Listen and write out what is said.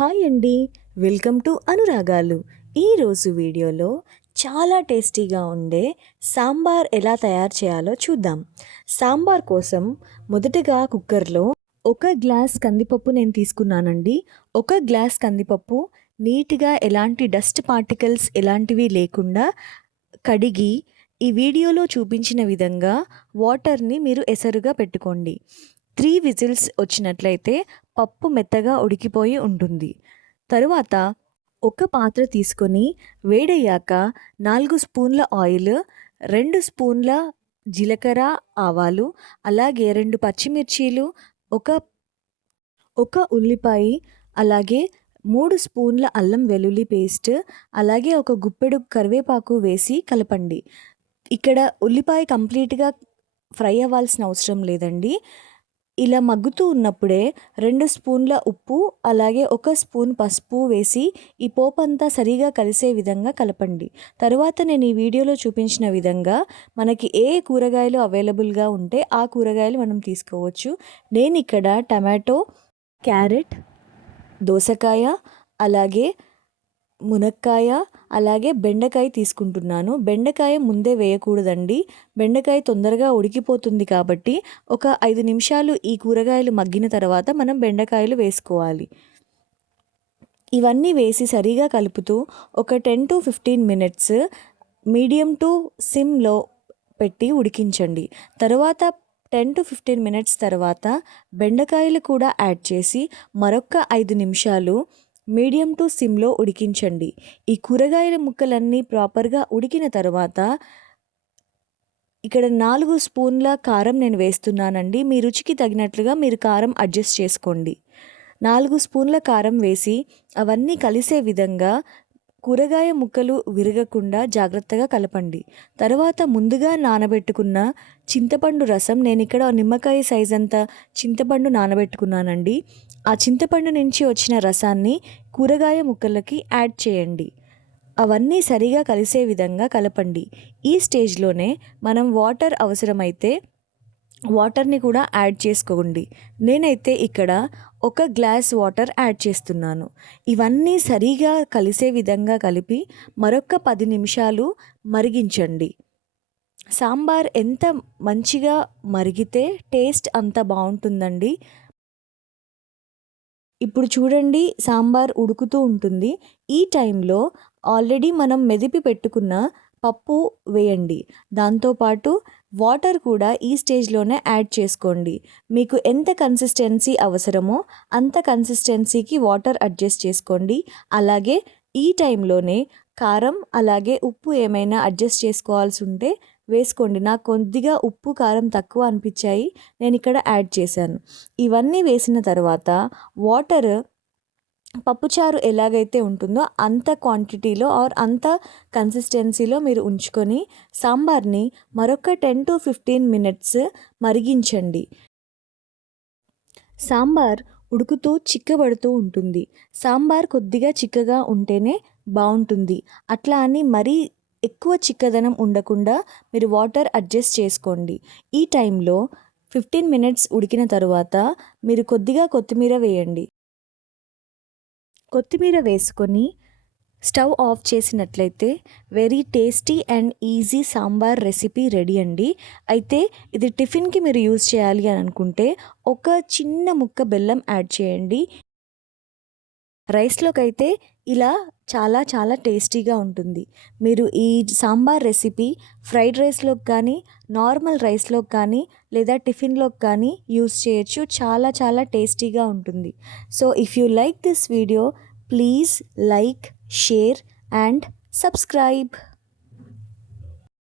Hi అండి, welcome to అనురాగాలు. ఈరోజు వీడియోలో చాలా టేస్టీగా ఉండే సాంబార్ ఎలా తయారు చేయాలో చూద్దాం. సాంబార్ కోసం మొదటగా కుక్కర్లో 1 గ్లాస్ కందిపప్పు నేను తీసుకున్నానండి. 1 గ్లాస్ కందిపప్పు నీట్గా ఎలాంటి డస్ట్ పార్టికల్స్ ఎలాంటివి లేకుండా కడిగి ఈ వీడియోలో చూపించిన విధంగా వాటర్ని మీరు ఎసరుగా పెట్టుకోండి. 3 విజిల్స్ వచ్చినట్లయితే పప్పు మెత్తగా ఉడికిపోయి ఉంటుంది. తరువాత ఒక పాత్ర తీసుకొని వేడయ్యాక 4 స్పూన్ల ఆయిల్, 2 స్పూన్ల జీలకర్ర, ఆవాలు, అలాగే 2 పచ్చిమిర్చీలు, ఒక ఉల్లిపాయ, అలాగే 3 స్పూన్ల అల్లం వెల్లుల్లి పేస్ట్, అలాగే ఒక గుప్పెడు కరివేపాకు వేసి కలపండి. ఇక్కడ ఉల్లిపాయ కంప్లీట్గా ఫ్రై అవ్వాల్సిన అవసరం లేదండి. ఇలా మగ్గుతూ ఉన్నప్పుడే 2 స్పూన్ల ఉప్పు, అలాగే 1 స్పూన్ పసుపు వేసి ఈ పోపు అంతా సరిగా కలిసే విధంగా కలపండి. తర్వాత నేను ఈ వీడియోలో చూపించిన విధంగా మనకి ఏ కూరగాయలు అవైలబుల్గా ఉంటే ఆ కూరగాయలు మనం తీసుకోవచ్చు. నేను ఇక్కడ టమాటో, క్యారెట్, దోసకాయ, అలాగే మునక్కాయ, అలాగే బెండకాయ తీసుకుంటున్నాను. బెండకాయ ముందే వేయకూడదండి. బెండకాయ తొందరగా ఉడికిపోతుంది కాబట్టి ఒక 5 నిమిషాలు ఈ కూరగాయలు మగ్గిన తర్వాత మనం బెండకాయలు వేసుకోవాలి. ఇవన్నీ వేసి సరిగా కలుపుతూ ఒక 10 to 15 మినిట్స్ మీడియం టు సిమ్లో పెట్టి ఉడికించండి. తర్వాత 10 to 15 మినిట్స్ తర్వాత బెండకాయలు కూడా యాడ్ చేసి మరొక 5 నిమిషాలు మీడియం టు సిమ్లో ఉడికించండి. ఈ కూరగాయల ముక్కలన్నీ ప్రాపర్గా ఉడికిన తర్వాత ఇక్కడ 4 స్పూన్ల కారం నేను వేస్తున్నానండి. మీ రుచికి తగినట్లుగా మీరు కారం అడ్జస్ట్ చేసుకోండి. 4 స్పూన్ల కారం వేసి అవన్నీ కలిసే విధంగా కూరగాయ ముక్కలు విరగకుండా జాగ్రత్తగా కలపండి. తర్వాత ముందుగా నానబెట్టుకున్న చింతపండు రసం, నేను ఇక్కడ నిమ్మకాయ సైజ్ అంత చింతపండు నానబెట్టుకున్నానండి. ఆ చింతపండు నుంచి వచ్చిన రసాన్ని కూరగాయ ముక్కలకి యాడ్ చేయండి. అవన్నీ సరిగా కలిసే విధంగా కలపండి. ఈ స్టేజ్లోనే మనం వాటర్ అవసరమైతే వాటర్ని కూడా యాడ్ చేసుకోండి. నేనైతే ఇక్కడ 1 గ్లాస్ వాటర్ యాడ్ చేస్తున్నాను. ఇవన్నీ సరిగా కలిసే విధంగా కలిపి మరొక 10 నిమిషాలు మరిగించండి. సాంబార్ ఎంత మంచిగా మరిగితే టేస్ట్ అంత బాగుంటుందండి. ఇప్పుడు చూడండి, సాంబార్ ఉడుకుతూ ఉంటుంది. ఈ టైంలో ఆల్రెడీ మనం మెదిపి పెట్టుకున్న పప్పు వేయండి. దాంతోపాటు వాటర్ కూడా ఈ స్టేజ్లోనే యాడ్ చేసుకోండి. మీకు ఎంత కన్సిస్టెన్సీ అవసరమో అంత కన్సిస్టెన్సీకి వాటర్ అడ్జస్ట్ చేసుకోండి. అలాగే ఈ టైంలోనే కారం, అలాగే ఉప్పు ఏమైనా అడ్జస్ట్ చేసుకోవాల్సి ఉంటే వేసుకోండి. నాకు కొద్దిగా ఉప్పు, కారం తక్కువ అనిపించాయి, నేను ఇక్కడ యాడ్ చేశాను. ఇవన్నీ వేసిన తర్వాత వాటర్ పప్పుచారు ఎలాగైతే ఉంటుందో అంత క్వాంటిటీలో ఆర్ అంత కన్సిస్టెన్సీలో మీరు ఉంచుకొని సాంబార్ని మరొక 10 to 15 మినిట్స్ మరిగించండి. సాంబార్ ఉడుకుతూ చిక్కబడుతూ ఉంటుంది. సాంబార్ కొద్దిగా చిక్కగా ఉంటేనే బాగుంటుంది. అట్లా అని మరీ ఎక్కువ చిక్కదనం ఉండకుండా మీరు వాటర్ అడ్జస్ట్ చేసుకోండి. ఈ టైంలో 15 మినిట్స్ ఉడికిన తర్వాత మీరు కొద్దిగా కొత్తిమీర వేయండి. కొత్తిమీర వేసుకొని స్టవ్ ఆఫ్ చేసినట్లయితే very tasty and easy sambar recipe ready అండి. అయితే ఇది టిఫిన్కి మీరు యూజ్ చేయాలి అని అనుకుంటే ఒక చిన్న ముక్క బెల్లం యాడ్ చేయండి. రైస్లోకి అయితే ఇలా చాలా చాలా టేస్టీగా ఉంటుంది. మీరు ఈ సాంబార్ రెసిపీ ఫ్రైడ్ రైస్లోకి కానీ, నార్మల్ రైస్లోకి కానీ, లేదా టిఫిన్లోకి కానీ యూస్ చేయొచ్చు. చాలా చాలా టేస్టీగా ఉంటుంది. So if you like this video, please like, share and subscribe.